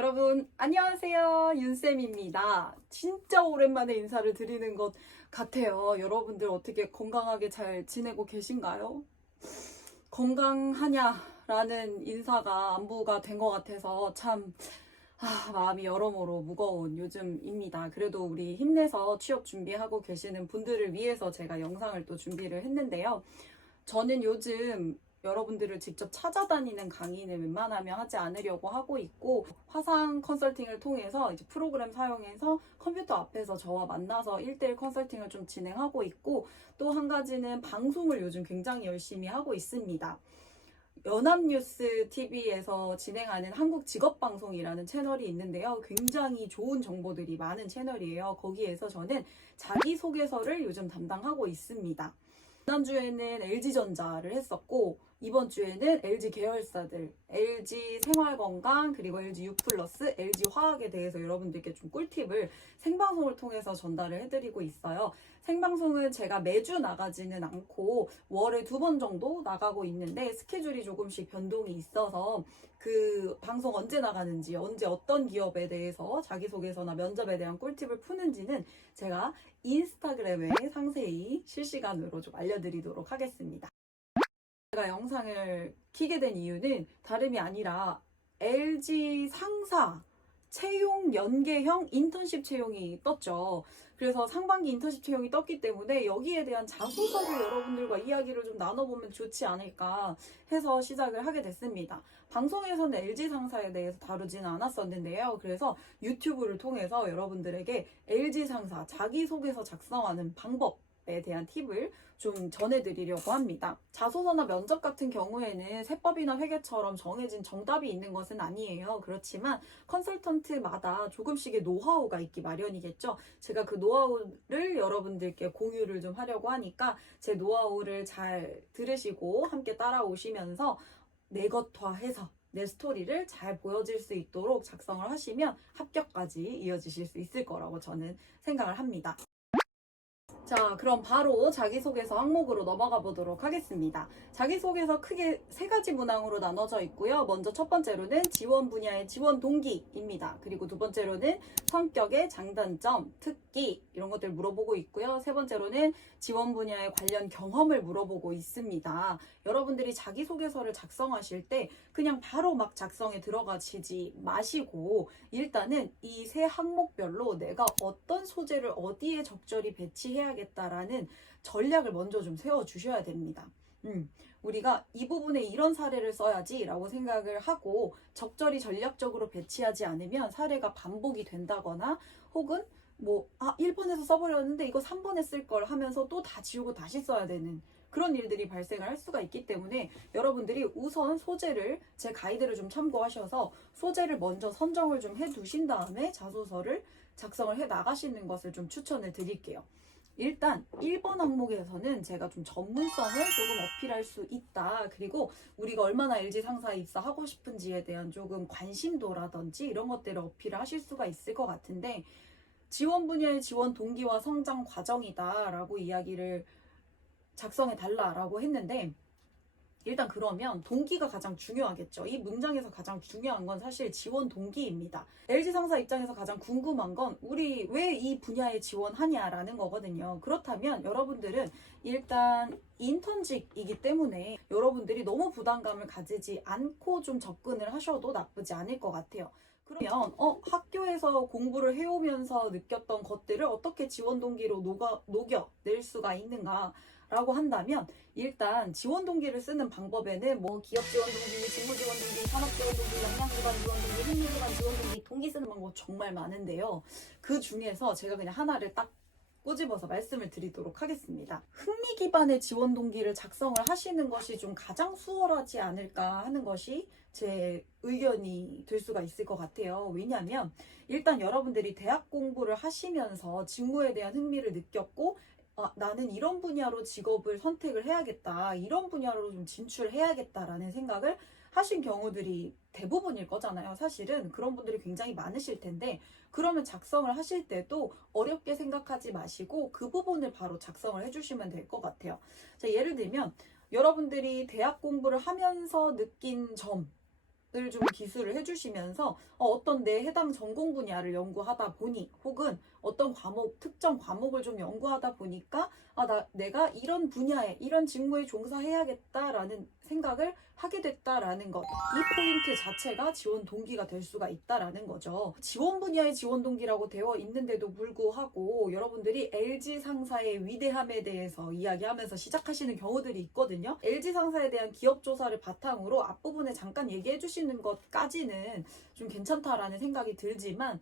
여러분 안녕하세요, 윤쌤입니다. 진짜 오랜만에 인사를 드리는 것 같아요. 여러분들 어떻게 건강하게 잘 지내고 계신가요? 건강하냐라는 인사가 안부가 된 것 같아서 참 마음이 여러모로 무거운 요즘입니다. 그래도 우리 힘내서 취업 준비하고 계시는 분들을 위해서 제가 영상을 또 준비를 했는데요. 저는 요즘 여러분들을 직접 찾아다니는 강의는 웬만하면 하지 않으려고 하고 있고, 화상 컨설팅을 통해서 이제 프로그램 사용해서 컴퓨터 앞에서 저와 만나서 1대1 컨설팅을 좀 진행하고 있고, 또 한 가지는 방송을 요즘 굉장히 열심히 하고 있습니다. 연합뉴스 TV에서 진행하는 한국직업방송이라는 채널이 있는데요. 굉장히 좋은 정보들이 많은 채널이에요. 거기에서 저는 자기소개서를 요즘 담당하고 있습니다. 지난주에는 LG전자를 했었고, 이번 주에는 LG 계열사들, LG 생활건강, 그리고 LG U+, LG 화학에 대해서 여러분들께 좀 꿀팁을 생방송을 통해서 전달을 해드리고 있어요. 생방송은 제가 매주 나가지는 않고 월에 2번 정도 나가고 있는데, 스케줄이 조금씩 변동이 있어서 그 방송 언제 나가는지, 언제 어떤 기업에 대해서 자기소개서나 면접에 대한 꿀팁을 푸는지는 제가 인스타그램에 상세히 실시간으로 좀 알려드리도록 하겠습니다. 제가 영상을 켜게 된 이유는 다름이 아니라 LG 상사 채용 연계형 인턴십 채용이 떴죠. 그래서 상반기 인턴십 채용이 떴기 때문에 여기에 대한 자소서를 여러분들과 이야기를 좀 나눠보면 좋지 않을까 해서 시작을 하게 됐습니다. 방송에서는 LG 상사에 대해서 다루지는 않았었는데요. 그래서 유튜브를 통해서 여러분들에게 LG 상사 자기소개서 작성하는 방법에 대한 팁을 좀 전해드리려고 합니다. 자소서나 면접 같은 경우에는 세법이나 회계처럼 정해진 정답이 있는 것은 아니에요. 그렇지만 컨설턴트마다 조금씩의 노하우가 있기 마련이겠죠. 제가 그 노하우를 여러분들께 공유를 좀 하려고 하니까 제 노하우를 잘 들으시고 함께 따라오시면서 내 것화해서 내 스토리를 잘 보여질 수 있도록 작성을 하시면 합격까지 이어지실 수 있을 거라고 저는 생각을 합니다. 자, 그럼 바로 자기소개서 항목으로 넘어가 보도록 하겠습니다. 자기소개서 크게 3가지 문항으로 나눠져 있고요. 먼저 첫 번째로는 지원 분야의 지원 동기입니다. 그리고 두 번째로는 성격의 장단점, 특기 이런 것들 물어보고 있고요. 세 번째로는 지원 분야의 관련 경험을 물어보고 있습니다. 여러분들이 자기소개서를 작성하실 때 그냥 바로 막 작성에 들어가시지 마시고 일단은 이 세 항목별로 내가 어떤 소재를 어디에 적절히 배치해야겠다라는 전략을 먼저 좀 세워주셔야 됩니다. 우리가 이 부분에 이런 사례를 써야지 라고 생각을 하고 적절히 전략적으로 배치하지 않으면 사례가 반복이 된다거나 혹은 1번에서 써버렸는데 이거 3번에 쓸 걸 하면서 또 다 지우고 다시 써야 되는 그런 일들이 발생을 할 수가 있기 때문에 여러분들이 우선 소재를 제 가이드를 좀 참고하셔서 소재를 먼저 선정을 좀 해두신 다음에 자소서를 작성을 해 나가시는 것을 좀 추천을 드릴게요. 일단 1번 항목에서는 제가 좀 전문성을 조금 어필할 수 있다. 그리고 우리가 얼마나 LG 상사에 입사하고 싶은지에 대한 조금 관심도라든지 이런 것들을 어필을 하실 수가 있을 것 같은데 지원 분야의 지원 동기와 성장 과정이다라고 이야기를 작성해 달라라고 했는데 일단 그러면 동기가 가장 중요하겠죠. 이 문장에서 가장 중요한 건 사실 지원 동기입니다. LG 상사 입장에서 가장 궁금한 건 우리 왜 이 분야에 지원하냐라는 거거든요. 그렇다면 여러분들은 일단 인턴직이기 때문에 여러분들이 너무 부담감을 가지지 않고 좀 접근을 하셔도 나쁘지 않을 것 같아요. 그러면 학교에서 공부를 해오면서 느꼈던 것들을 어떻게 지원 동기로 녹여낼 수가 있는가 라고 한다면 일단 지원 동기를 쓰는 방법에는 기업 지원 동기, 직무 지원 동기, 산업 지원 동기, 역량 기반 지원 동기, 흥미 기반 지원 동기, 동기 쓰는 방법 정말 많은데요. 그 중에서 제가 그냥 하나를 딱 꼬집어서 말씀을 드리도록 하겠습니다. 흥미 기반의 지원 동기를 작성을 하시는 것이 좀 가장 수월하지 않을까 하는 것이 제 의견이 될 수가 있을 것 같아요. 왜냐하면 일단 여러분들이 대학 공부를 하시면서 직무에 대한 흥미를 느꼈고 나는 이런 분야로 직업을 선택을 해야겠다. 이런 분야로 좀 진출해야겠다라는 생각을 하신 경우들이 대부분일 거잖아요. 사실은 그런 분들이 굉장히 많으실 텐데 그러면 작성을 하실 때도 어렵게 생각하지 마시고 그 부분을 바로 작성을 해주시면 될 것 같아요. 자, 예를 들면 여러분들이 대학 공부를 하면서 느낀 점 좀 기술을 해주시면서 어떤 내 해당 전공 분야를 연구하다 보니 혹은 어떤 특정 과목을 좀 연구하다 보니까 내가 이런 분야에 이런 직무에 종사해야겠다라는 생각을 하게 됐다라는 것. 이 포인트 자체가 지원 동기가 될 수가 있다라는 거죠. 지원 분야의 지원 동기라고 되어 있는데도 불구하고 여러분들이 LG 상사의 위대함에 대해서 이야기하면서 시작하시는 경우들이 있거든요. LG 상사에 대한 기업 조사를 바탕으로 앞부분에 잠깐 얘기해 주시는 것까지는 좀 괜찮다라는 생각이 들지만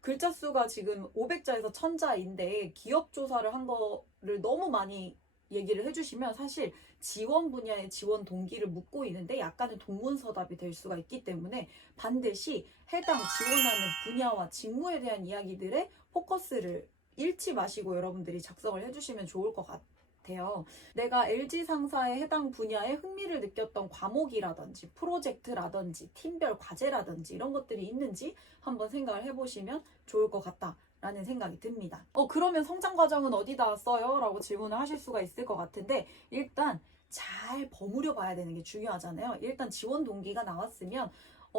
글자 수가 지금 500자에서 1000자인데 기업 조사를 한 거를 너무 많이 얘기를 해주시면 사실 지원 분야의 지원 동기를 묻고 있는데 약간의 동문서답이 될 수가 있기 때문에 반드시 해당 지원하는 분야와 직무에 대한 이야기들의 포커스를 잃지 마시고 여러분들이 작성을 해주시면 좋을 것 같아요. 내가 LG 상사의 해당 분야에 흥미를 느꼈던 과목이라든지 프로젝트라든지 팀별 과제라든지 이런 것들이 있는지 한번 생각을 해보시면 좋을 것 같다. 라는 생각이 듭니다. 그러면 성장 과정은 어디다 써요? 라고 질문을 하실 수가 있을 것 같은데 일단 잘 버무려 봐야 되는 게 중요하잖아요. 일단 지원 동기가 나왔으면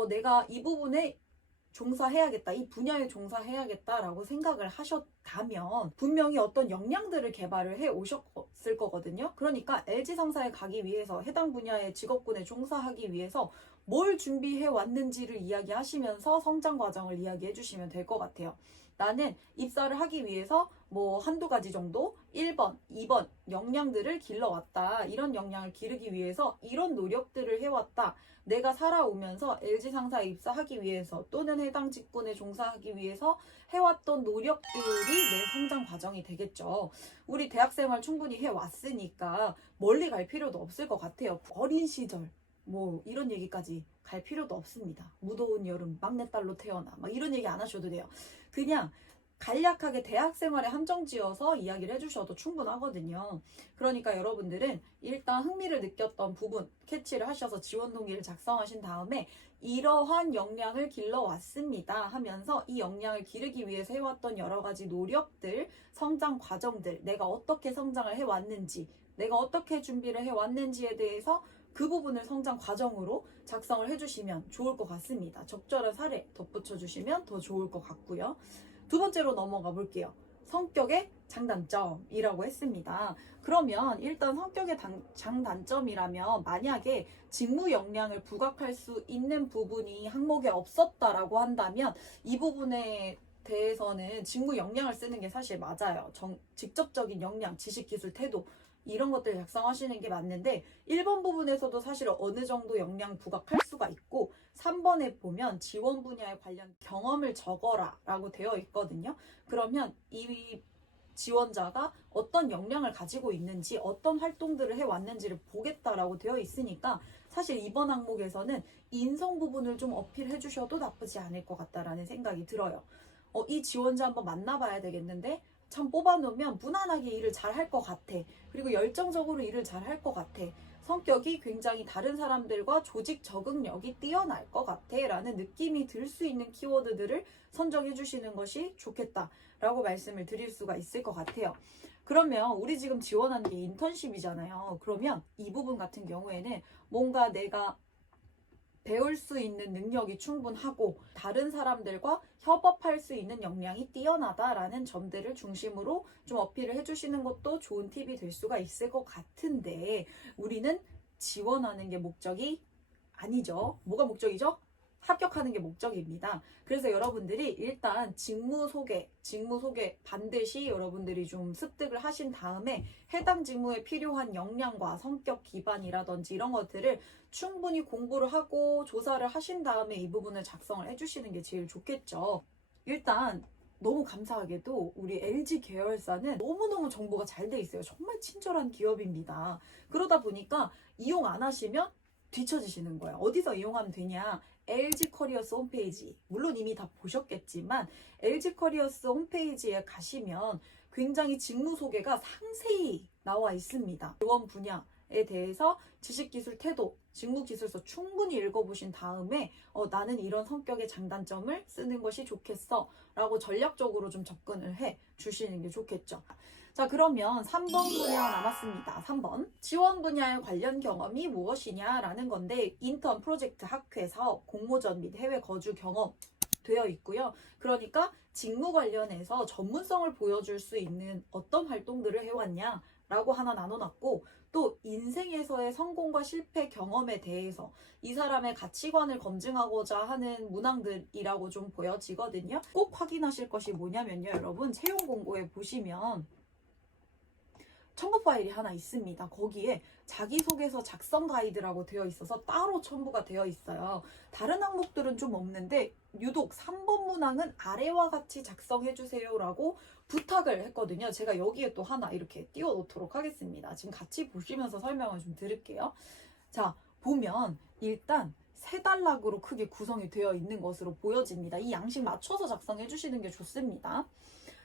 내가 이 부분에 종사해야겠다, 이 분야에 종사해야겠다라고 생각을 하셨다면 분명히 어떤 역량들을 개발을 해 오셨을 거거든요. 그러니까 LG 상사에 가기 위해서 해당 분야의 직업군에 종사하기 위해서 뭘 준비해 왔는지를 이야기하시면서 성장 과정을 이야기해 주시면 될 것 같아요. 나는 입사를 하기 위해서 한두 가지 정도 1번, 2번 역량들을 길러왔다. 이런 역량을 기르기 위해서 이런 노력들을 해왔다. 내가 살아오면서 LG 상사에 입사하기 위해서 또는 해당 직군에 종사하기 위해서 해왔던 노력들이 내 성장 과정이 되겠죠. 우리 대학생활 충분히 해왔으니까 멀리 갈 필요도 없을 것 같아요. 어린 시절 이런 얘기까지 갈 필요도 없습니다. 무더운 여름 막내딸로 태어나 이런 얘기 안 하셔도 돼요. 그냥 간략하게 대학 생활에 한정 지어서 이야기를 해주셔도 충분하거든요. 그러니까 여러분들은 일단 흥미를 느꼈던 부분 캐치를 하셔서 지원 동기를 작성하신 다음에 이러한 역량을 길러왔습니다 하면서 이 역량을 기르기 위해서 해왔던 여러 가지 노력들, 성장 과정들, 내가 어떻게 성장을 해왔는지, 내가 어떻게 준비를 해왔는지에 대해서 그 부분을 성장 과정으로 작성을 해주시면 좋을 것 같습니다. 적절한 사례 덧붙여 주시면 더 좋을 것 같고요. 두 번째로 넘어가 볼게요. 성격의 장단점이라고 했습니다. 그러면 일단 성격의 장단점이라면 만약에 직무 역량을 부각할 수 있는 부분이 항목에 없었다라고 한다면 이 부분에 대해서는 직무 역량을 쓰는 게 사실 맞아요. 직접적인 역량, 지식, 기술, 태도 이런 것들 작성하시는 게 맞는데 1번 부분에서도 사실 어느 정도 역량 부각할 수가 있고 3번에 보면 지원 분야에 관련 경험을 적어라 라고 되어 있거든요. 그러면 이 지원자가 어떤 역량을 가지고 있는지 어떤 활동들을 해왔는지를 보겠다라고 되어 있으니까 사실 이번 항목에서는 인성 부분을 좀 어필해 주셔도 나쁘지 않을 것 같다라는 생각이 들어요. 이 지원자 한번 만나봐야 되겠는데 참 뽑아놓으면 무난하게 일을 잘 할 것 같아. 그리고 열정적으로 일을 잘 할 것 같아. 성격이 굉장히 다른 사람들과 조직 적응력이 뛰어날 것 같아 라는 느낌이 들 수 있는 키워드들을 선정해 주시는 것이 좋겠다라고 말씀을 드릴 수가 있을 것 같아요. 그러면 우리 지금 지원하는 게 인턴십이잖아요. 그러면 이 부분 같은 경우에는 뭔가 내가 배울 수 있는 능력이 충분하고 다른 사람들과 협업할 수 있는 역량이 뛰어나다라는 점들을 중심으로 좀 어필을 해주시는 것도 좋은 팁이 될 수가 있을 것 같은데 우리는 지원하는 게 목적이 아니죠. 뭐가 목적이죠? 합격하는 게 목적입니다. 그래서 여러분들이 일단 직무 소개 반드시 여러분들이 좀 습득을 하신 다음에 해당 직무에 필요한 역량과 성격 기반이라든지 이런 것들을 충분히 공부를 하고 조사를 하신 다음에 이 부분을 작성을 해주시는 게 제일 좋겠죠. 일단 너무 감사하게도 우리 LG 계열사는 너무너무 정보가 잘 돼 있어요. 정말 친절한 기업입니다. 그러다 보니까 이용 안 하시면 뒤처지시는 거예요. 어디서 이용하면 되냐? LG 커리어스 홈페이지. 물론 이미 다 보셨겠지만 LG 커리어스 홈페이지에 가시면 굉장히 직무 소개가 상세히 나와 있습니다. 지원 분야, 경험에 대해서 지식기술 태도, 직무기술서 충분히 읽어보신 다음에 나는 이런 성격의 장단점을 쓰는 것이 좋겠어 라고 전략적으로 좀 접근을 해 주시는 게 좋겠죠. 자, 그러면 3번 분야 남았습니다. 3번. 지원 분야에 관련 경험이 무엇이냐라는 건데 인턴, 프로젝트, 학회, 사업, 공모전 및 해외 거주 경험 되어 있고요. 그러니까 직무 관련해서 전문성을 보여줄 수 있는 어떤 활동들을 해왔냐라고 하나 나눠놨고 또 인생에서의 성공과 실패 경험에 대해서 이 사람의 가치관을 검증하고자 하는 문항들이라고 좀 보여지거든요. 꼭 확인하실 것이 뭐냐면요. 여러분 채용 공고에 보시면 첨부 파일이 하나 있습니다. 거기에 자기소개서 작성 가이드라고 되어 있어서 따로 첨부가 되어 있어요. 다른 항목들은 좀 없는데 유독 3번 문항은 아래와 같이 작성해 주세요라고 부탁을 했거든요. 제가 여기에 또 하나 이렇게 띄워 놓도록 하겠습니다. 지금 같이 보시면서 설명을 좀 드릴게요. 자, 보면 일단 세 단락으로 크게 구성이 되어 있는 것으로 보여집니다. 이 양식 맞춰서 작성해 주시는 게 좋습니다.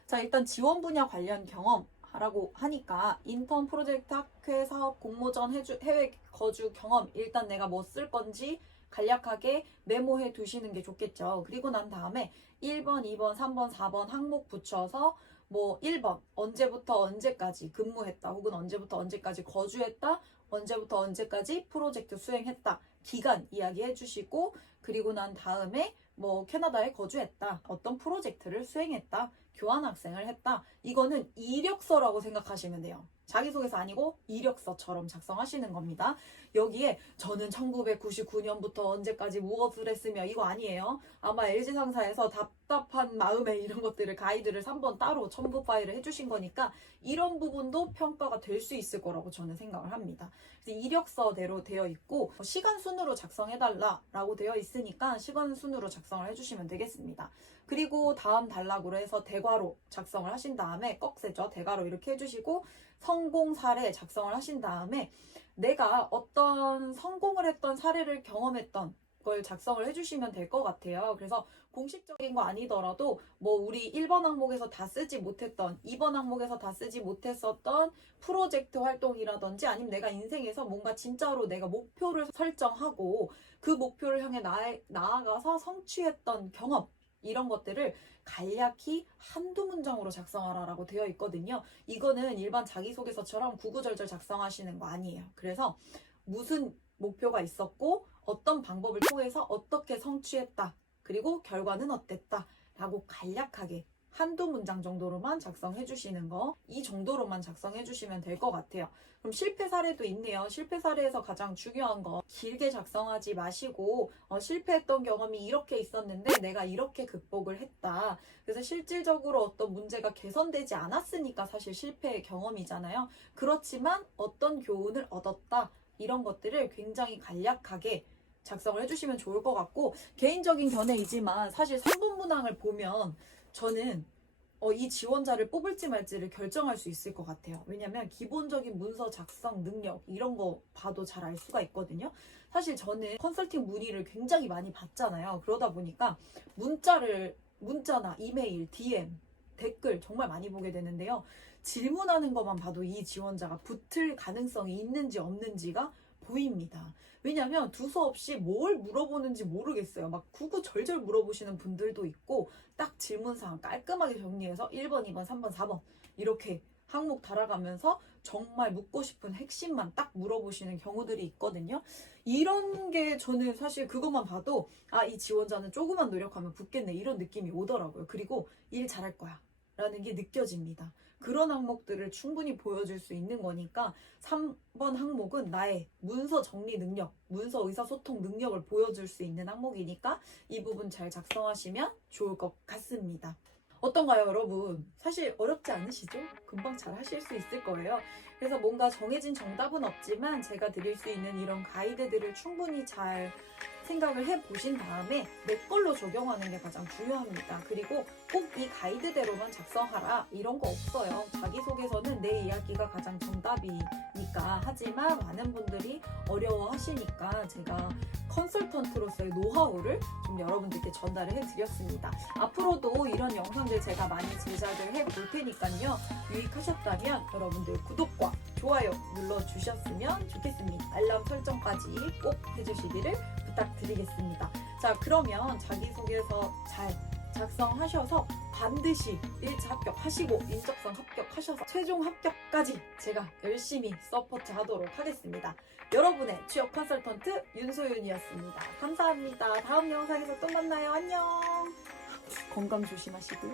자, 일단 지원 분야 관련 경험 라고 하니까 인턴, 프로젝트, 학회, 사업, 공모전, 해외 거주 경험 일단 내가 뭐 쓸 건지 간략하게 메모해 두시는 게 좋겠죠. 그리고 난 다음에 1번, 2번, 3번, 4번 항목 붙여서 뭐 1번 언제부터 언제까지 근무했다 혹은 언제부터 언제까지 거주했다 언제부터 언제까지 프로젝트 수행했다 기간 이야기해 주시고 그리고 난 다음에 뭐 캐나다에 거주했다 어떤 프로젝트를 수행했다 교환학생을 했다. 이거는 이력서라고 생각하시면 돼요. 자기소개서 아니고 이력서처럼 작성하시는 겁니다. 여기에 저는 1999년부터 언제까지 무엇을 했으며 이거 아니에요. 아마 LG 상사에서 답답한 마음에 이런 것들을 가이드를 3번 따로 첨부 파일을 해주신 거니까 이런 부분도 평가가 될 수 있을 거라고 저는 생각을 합니다. 그래서 이력서대로 되어 있고 시간 순으로 작성해달라라고 되어 있으니까 시간 순으로 작성을 해주시면 되겠습니다. 그리고 다음 단락으로 해서 대괄호 작성을 하신 다음에 꺽쇠죠. 대괄호 이렇게 해주시고 성공 사례 작성을 하신 다음에 내가 어떤 성공을 했던 사례를 경험했던 걸 작성을 해주시면 될 것 같아요. 그래서 공식적인 거 아니더라도 뭐 우리 1번 항목에서 다 쓰지 못했던 2번 항목에서 다 쓰지 못했었던 프로젝트 활동이라든지 아니면 내가 인생에서 뭔가 진짜로 내가 목표를 설정하고 그 목표를 향해 나아가서 성취했던 경험 이런 것들을 간략히 한두 문장으로 작성하라라고 되어 있거든요. 이거는 일반 자기소개서처럼 구구절절 작성하시는 거 아니에요. 그래서 무슨 목표가 있었고 어떤 방법을 통해서 어떻게 성취했다. 그리고 결과는 어땠다. 라고 간략하게 한두 문장 정도로만 작성해 주시는 거, 이 정도로만 작성해 주시면 될 것 같아요. 그럼 실패 사례도 있네요. 실패 사례에서 가장 중요한 거 길게 작성하지 마시고 실패했던 경험이 이렇게 있었는데 내가 이렇게 극복을 했다. 그래서 실질적으로 어떤 문제가 개선되지 않았으니까 사실 실패의 경험이잖아요. 그렇지만 어떤 교훈을 얻었다. 이런 것들을 굉장히 간략하게 작성을 해주시면 좋을 것 같고 개인적인 견해이지만 사실 3번 문항을 보면 저는 이 지원자를 뽑을지 말지를 결정할 수 있을 것 같아요. 왜냐면 기본적인 문서 작성 능력 이런 거 봐도 잘 알 수가 있거든요. 사실 저는 컨설팅 문의를 굉장히 많이 받잖아요. 그러다 보니까 문자나 이메일, DM, 댓글 정말 많이 보게 되는데요. 질문하는 것만 봐도 이 지원자가 붙을 가능성이 있는지 없는지가 보입니다. 왜냐면 두서없이 뭘 물어보는지 모르겠어요. 막 구구절절 물어보시는 분들도 있고 딱 질문사항 깔끔하게 정리해서 1번, 2번, 3번, 4번 이렇게 항목 달아가면서 정말 묻고 싶은 핵심만 딱 물어보시는 경우들이 있거든요. 이런 게 저는 사실 그것만 봐도 이 지원자는 조금만 노력하면 붙겠네 이런 느낌이 오더라고요. 그리고 일 잘할 거야 라는 게 느껴집니다. 그런 항목들을 충분히 보여줄 수 있는 거니까 3번 항목은 나의 문서 정리 능력, 문서 의사소통 능력을 보여줄 수 있는 항목이니까 이 부분 잘 작성하시면 좋을 것 같습니다. 어떤가요, 여러분? 사실 어렵지 않으시죠? 금방 잘 하실 수 있을 거예요. 그래서 뭔가 정해진 정답은 없지만 제가 드릴 수 있는 이런 가이드들을 충분히 잘 생각을 해보신 다음에 내 걸로 적용하는 게 가장 중요합니다. 그리고 꼭 이 가이드대로만 작성하라 이런 거 없어요. 자기소개서는 내 이야기가 가장 정답이니까. 하지만 많은 분들이 어려워하시니까 제가 컨설턴트로서의 노하우를 좀 여러분들께 전달을 해드렸습니다. 앞으로도 이런 영상들 제가 많이 제작을 해볼 테니까요. 유익하셨다면 여러분들 구독과 좋아요 눌러주셨으면 좋겠습니다. 알람 설정까지 꼭 해주시기를 부탁드리겠습니다. 자, 그러면 자기소개서 잘 작성하셔서 반드시 1차 합격하시고 인적성 합격하셔서 최종 합격까지 제가 열심히 서포트 하도록 하겠습니다. 여러분의 취업 컨설턴트 윤소윤이었습니다. 감사합니다. 다음 영상에서 또 만나요. 안녕. 건강 조심하시고요.